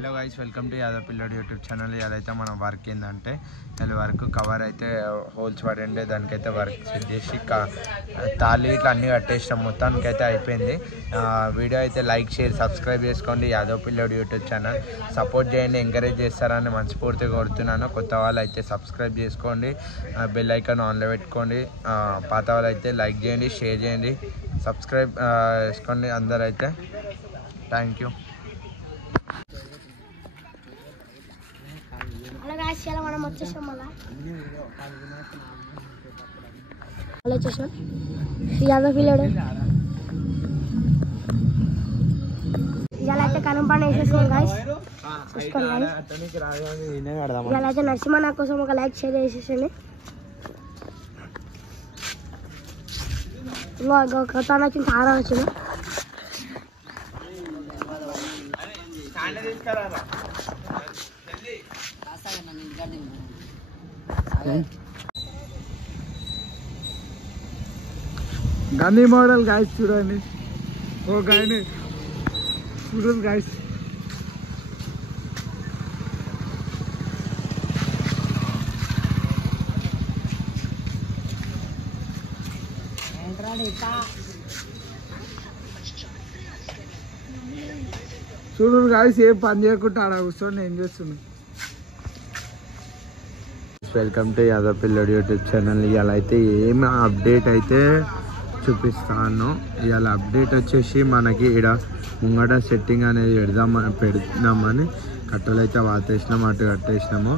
Hello guys, welcome to Yadav పిల్లడు YouTube channel. ఇదైతే మన వర్క్ ఏంటంటే వర్క్ కవర్ అయితే హోల్స్ పడండి, దానికైతే వర్క్ సెట్ చేసి తాళి ఇట్లా అన్నీ కట్టేసినాం. మొత్తానికి అయితే అయిపోయింది. వీడియో అయితే లైక్ షేర్ సబ్స్క్రైబ్ చేసుకోండి. యాదవ్ పిల్లడు యూట్యూబ్ ఛానల్ సపోర్ట్ చేయండి, ఎంకరేజ్ చేస్తారని మనస్ఫూర్తిగా కోరుతున్నాను. కొత్త వాళ్ళు అయితే సబ్స్క్రైబ్ చేసుకోండి, బెల్ ఐకాన్ ఆన్లో పెట్టుకోండి. పాత వాళ్ళు అయితే లైక్ చేయండి, షేర్ చేయండి, సబ్స్క్రైబ్ చేసుకోండి అందరూ అయితే. Thank you. మనం వచ్చేసాం యాదవ్ పిల్లడు ఇవాళ అయితే కనుంపని వేసేసాం గాయస్. చూసుకోండి ఇవాళ అయితే నరసింహ నా కోసం ఒక లైక్ షేర్ చేసేసండి. కొత్త వచ్చింది, చాలా వచ్చింది. గన్నీ మోడల్ గాయస్ చూడండి. ఓ గాయని చూడండి గాయస్. చూడండి గాయస్, ఏం పని చేయకుండా ఆడ కూర్చొని ఏం చేస్తున్నాను. వెల్కమ్ టు యాదవ్ పిల్లడు యూట్యూబ్ ఛానల్. ఇవాళ అయితే ఏం అప్డేట్ అయితే చూపిస్తాను. ఇవాళ అప్డేట్ వచ్చేసి మనకి ఇక్కడ ముంగట సెట్టింగ్ అనేది పెడుతున్నామని కట్టలు అయితే వాతేసినాము, అటు కట్టేసినాము.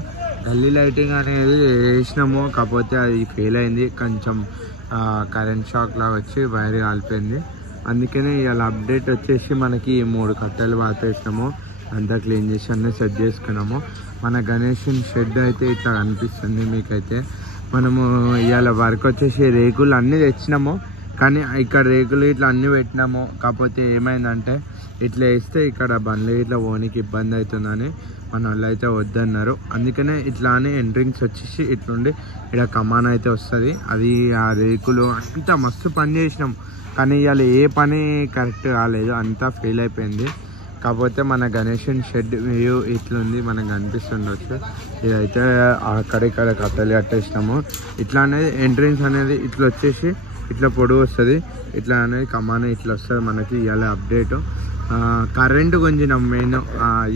గల్లీ లైటింగ్ అనేది వేసినాము, కాకపోతే అది ఫెయిల్ అయింది. కొంచెం కరెంట్ షాక్ లాగా వచ్చి వైర్ కాలిపోయింది. అందుకనే ఇవాళ అప్డేట్ వచ్చేసి మనకి 3 కట్టలు వాతేసినాము, అంతా క్లీన్ చేసి అన్నీ సెట్ చేసుకున్నాము. మన గణేష్ షెడ్ అయితే ఇట్లా కనిపిస్తుంది మీకైతే. మనము ఇవాళ వర్క్ వచ్చేసి రేకులు అన్నీ తెచ్చినాము, కానీ ఇక్కడ రేకులు ఇట్లా అన్నీ పెట్టినాము. కాకపోతే ఏమైందంటే ఇట్లా వేస్తే ఇక్కడ బండ్లు ఇట్లా ఓనికి ఇబ్బంది అవుతుందని మన వాళ్ళు అయితే వద్దన్నారు. అందుకనే ఇట్లా అని ఎంట్రింగ్స్ వచ్చేసి ఇట్లుండి ఇక్కడ కమాన్ అయితే వస్తుంది. అది ఆ రేకులు అంతా మస్తు పని చేసినాం, కానీ ఇవాళ ఏ పని కరెక్ట్ కాలేదు, అంతా ఫెయిల్ అయిపోయింది. కాకపోతే మన గణేష్ షెడ్ వ్యూ ఇట్లుంది, మనకు కనిపిస్తుండొచ్చు. ఇదైతే అక్కడిక్కడ కట్టలు కట్టేసినాము. ఇట్లా అనేది ఎంట్రన్స్ అనేది ఇట్లా వచ్చేసి ఇట్లా పొడవు వస్తుంది, ఇట్లా అనేది కమాన ఇట్లా వస్తుంది మనకి. ఇవాళ అప్డేట్ కరెంటు గుంజినాం మెయిన్.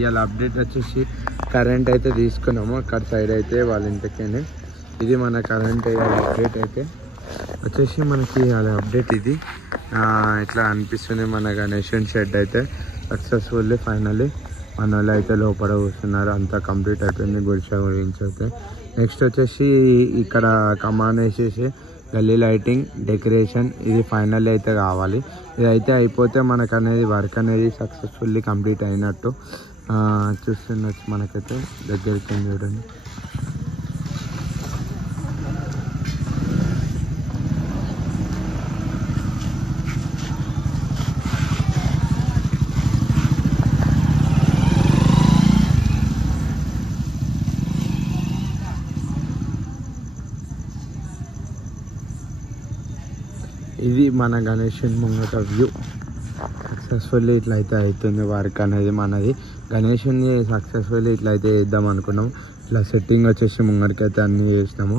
ఇవాళ అప్డేట్ వచ్చేసి కరెంట్ అయితే తీసుకున్నాము అక్కడ సైడ్ అయితే వాళ్ళ ఇంటికి. ఇది మన కరెంట్ ఇవాళ అప్డేట్ అయితే వచ్చేసి మనకి ఇవాళ అప్డేట్ ఇది. ఇట్లా అనిపిస్తుంది మన గణేష్ షెడ్ అయితే సక్సెస్ఫుల్లీ ఫైనల్లీ మన వాళ్ళు అయితే లోపల కూర్చున్నారు. అంతా కంప్లీట్ అయిపోయింది గుడిసె గురించి అయితే. నెక్స్ట్ వచ్చేసి ఇక్కడ కమాన్ వేసేసి గల్లీ లైటింగ్ డెకరేషన్ ఇది ఫైనల్ అయితే కావాలి. ఇదైతే అయిపోతే మనకు అనేది వర్క్ అనేది సక్సెస్ఫుల్లీ కంప్లీట్ అయినట్టు. చూస్తుండొచ్చు మనకైతే దగ్గరికి చూడండి. ఇది మన గణేష్ ముంగట వ్యూ. సక్సెస్ఫుల్లీ ఇట్లయితే అవుతుంది వర్క్ అనేది మనది. గణేష్ సక్సెస్ఫుల్లీ ఇట్లయితే వేద్దాం అనుకున్నాము. ఇట్లా సెట్టింగ్ వచ్చేసి ముంగడికైతే అన్నీ చేసినాము,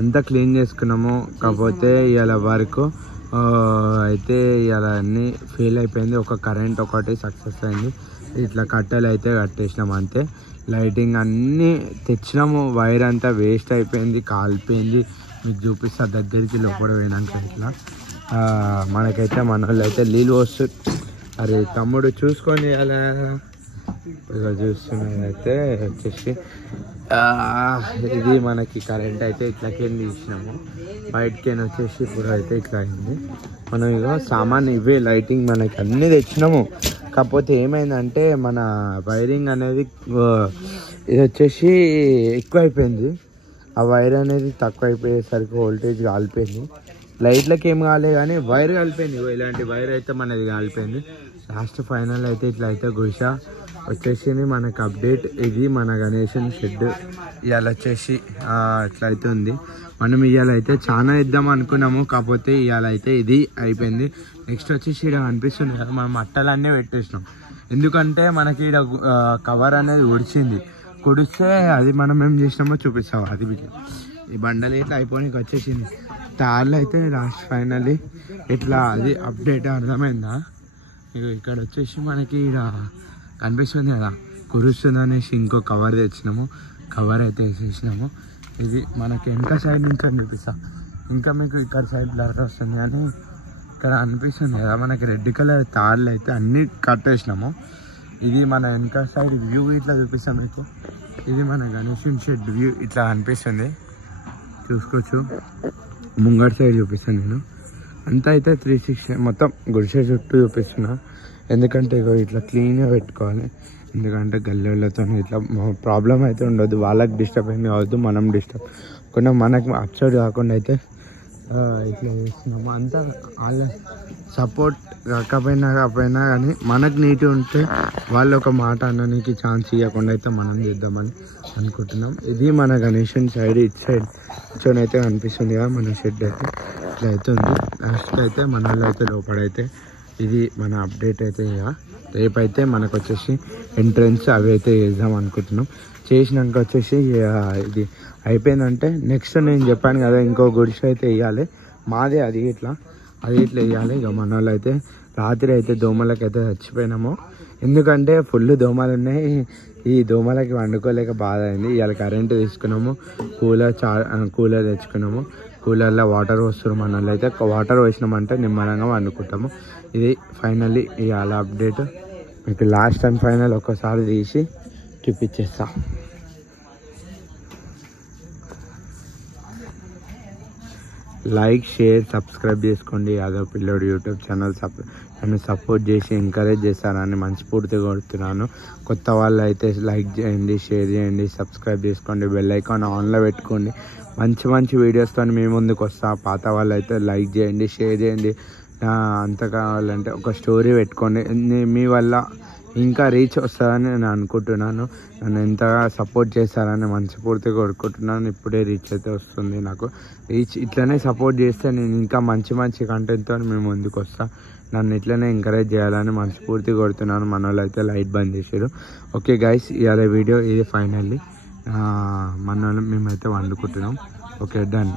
అంతా క్లీన్ చేసుకున్నాము. కాకపోతే ఇవాళ వర్క్ అయితే ఇవాళ అన్నీ ఫెయిల్ అయిపోయింది. ఒక కరెంట్ ఒకటి సక్సెస్ అయింది. ఇట్లా కట్టెలు అయితే కట్టేసినాము అంతే. లైటింగ్ అన్నీ తెచ్చినాము, వైర్ అంతా వేస్ట్ అయిపోయింది, కాలిపోయింది. మీకు చూపిస్తా దగ్గరికి లోపల పోయినాక. ఇట్లా మనకైతే మన వాళ్ళు అయితే నీళ్ళు వస్తుంది. అరే తమ్ముడు చూసుకొని అలా ఇక చూస్తున్నదైతే వచ్చేసి ఇది మనకి కరెంట్ అయితే ఇట్లకేం తీసినాము, బయటకేనా వచ్చేసి ఇప్పుడు అయితే ఇట్లా అయింది. మనం ఇక సామాన్ ఇవే లైటింగ్ మనకి అన్నీ తెచ్చినాము. కాకపోతే ఏమైందంటే మన వైరింగ్ అనేది ఇది వచ్చేసి ఎక్కువ అయిపోయింది. ఆ వైర్ అనేది తక్కువ అయిపోయేసరికి వోల్టేజ్ కాలిపోయింది. లైట్లకి ఏం కాలేదు కానీ వైర్ కాలిపోయింది. ఇలాంటి వైర్ అయితే మనది కాలిపోయింది. లాస్ట్ ఫైనల్ అయితే ఇట్లా అయితే గుడిసె వచ్చేసి మనకు అప్డేట్. ఇది మన గణేష్ షెడ్ ఇవాళ వచ్చేసి ఇట్లా అయితే ఉంది. మనం ఇవాళ అయితే చాలా ఇద్దాం అనుకున్నాము, కాకపోతే ఇవాళ అయితే ఇది అయిపోయింది. నెక్స్ట్ వచ్చేసి ఇక్కడ కనిపిస్తుంది కదా, మనం అట్టలన్నీ పెట్టేసినాం. ఎందుకంటే మనకి ఇక్కడ కవర్ అనేది కుడిస్తే అది మనం ఏం చేసినామో చూపిస్తాం. అది ఈ బండలు ఇట్లా అయిపోయి వచ్చేసింది. తాళ్ళు అయితే లాస్ట్ ఫైనల్లీ ఇట్లా అది అప్డేట్ అర్థమైందా? ఇక్కడ వచ్చేసి మనకి ఇక్కడ కనిపిస్తుంది కదా కురుస్తుంది అనేసి ఇంకో కవర్ తెచ్చినాము. కవర్ అయితే వేసేసినాము. ఇది మనకి వెనక సైడ్ నుంచి అని చూపిస్తా. ఇంకా మీకు ఇక్కడ సైడ్ బ్లర్ వస్తుంది కానీ ఇక్కడ అనిపిస్తుంది కదా మనకి రెడ్ కలర్ తాళ్ళు అయితే అన్నీ కట్టేసినాము. ఇది మన వెనక సైడ్ వ్యూ ఇట్లా చూపిస్తాం మీకు. ఇది మన గణేషన్ షెడ్ వ్యూ ఇట్లా అనిపిస్తుంది, చూసుకోవచ్చు. ముంగడి సైడ్ చూపిస్తాను నేను. అంతా అయితే 360 మొత్తం గుడిసె చుట్టూ చూపిస్తున్నా. ఎందుకంటే ఇట్లా క్లీన్గా పెట్టుకోవాలి. ఎందుకంటే గల్లెళ్ళతో ఇట్లా ప్రాబ్లం అయితే ఉండదు. వాళ్ళకి డిస్టర్బ్ ఏమి కావద్దు, మనం డిస్టర్బ్ కాకుండా మనకు అప్సైడ్ కాకుండా అయితే ఇట్లా చేస్తున్నాము. అంతా వాళ్ళ సపోర్ట్ కాకపోయినా కానీ మనకు నీట్గా ఉంటే వాళ్ళు ఒక మాట అనడానికి ఛాన్స్ ఇవ్వకుండా అయితే మనం చేద్దామని అనుకుంటున్నాం. ఇది మన గణేషన్ సైడ్ ఇటు సైడ్ అయితే కనిపిస్తుంది కదా మన షెడ్ అయితే ఇట్లా అయితే ఉంది. లాస్ట్కి అయితే మన వాళ్ళు అయితే లోపడైతే ఇది మన అప్డేట్ అయితే ఇక రేపైతే మనకు వచ్చేసి ఎంట్రన్స్ అవి అయితే చేద్దాం అనుకుంటున్నాం. చేసినాక వచ్చేసి ఇది అయిపోయిందంటే నెక్స్ట్ నేను చెప్పాను కదా ఇంకో గుడిసె అయితే వేయాలి. మాదే అది ఇట్లా వేయాలి. ఇక మన వాళ్ళు అయితే రాత్రి అయితే దోమలకైతే చచ్చిపోయినాము. ఎందుకంటే ఫుల్ దోమలు ఉన్నాయి. ఈ దోమలకి వండుకోలేక బాధ అయింది. ఇవాళ కరెంటు తీసుకున్నాము, కూలర్ తెచ్చుకున్నాము. కూలర్లో వాటర్ వస్తారు. మన వాళ్ళు అయితే వాటర్ వేసినామంటే నిమ్మలంగా వండుకుంటాము. ఇది ఫైనల్లీ ఇవాళ అప్డేట్ మీకు లాస్ట్ అండ్ ఫైనల్ ఒక్కసారి తీసి చూపించేస్తా. లైక్, షేర్, సబ్స్క్రైబ్ చేసుకోండి. యాదవ్ పిల్లోడు యూట్యూబ్ ఛానల్ నన్ను సపోర్ట్ చేసి ఎంకరేజ్ చేస్తారని మనస్ఫూర్తిగా కోరుతున్నాను. కొత్త వాళ్ళు అయితే లైక్ చేయండి, షేర్ చేయండి, సబ్స్క్రైబ్ చేసుకోండి, బెల్ ఐకాన్ ఆన్లో పెట్టుకోండి. మంచి వీడియోస్తో మీ ముందుకు వస్తా. పాత వాళ్ళు అయితే లైక్ చేయండి, షేర్ చేయండి. అంత కావాలంటే ఒక స్టోరీ పెట్టుకోండి. మీ వల్ల ఇంకా రీచ్ వస్తుందని నేను అనుకుంటున్నాను. నన్ను ఎంతగా సపోర్ట్ చేస్తారని మనస్ఫూర్తిగా కోరుకుంటున్నాను. ఇప్పుడే రీచ్ అయితే వస్తుంది నాకు. రీచ్ ఇట్లనే సపోర్ట్ చేస్తే నేను ఇంకా మంచి కంటెంట్తో మేము ముందుకు వస్తాను. నన్ను ఇట్లనే ఎంకరేజ్ చేయాలని మనస్ఫూర్తిగా కోరుతున్నాను. మన వాళ్ళు అయితే లైట్ బంద్ చేశారు. ఓకే గైస్, ఇవాళ వీడియో ఇది ఫైనల్లీ. మన వాళ్ళు మేమైతే వండుకుంటున్నాం. Okay, done.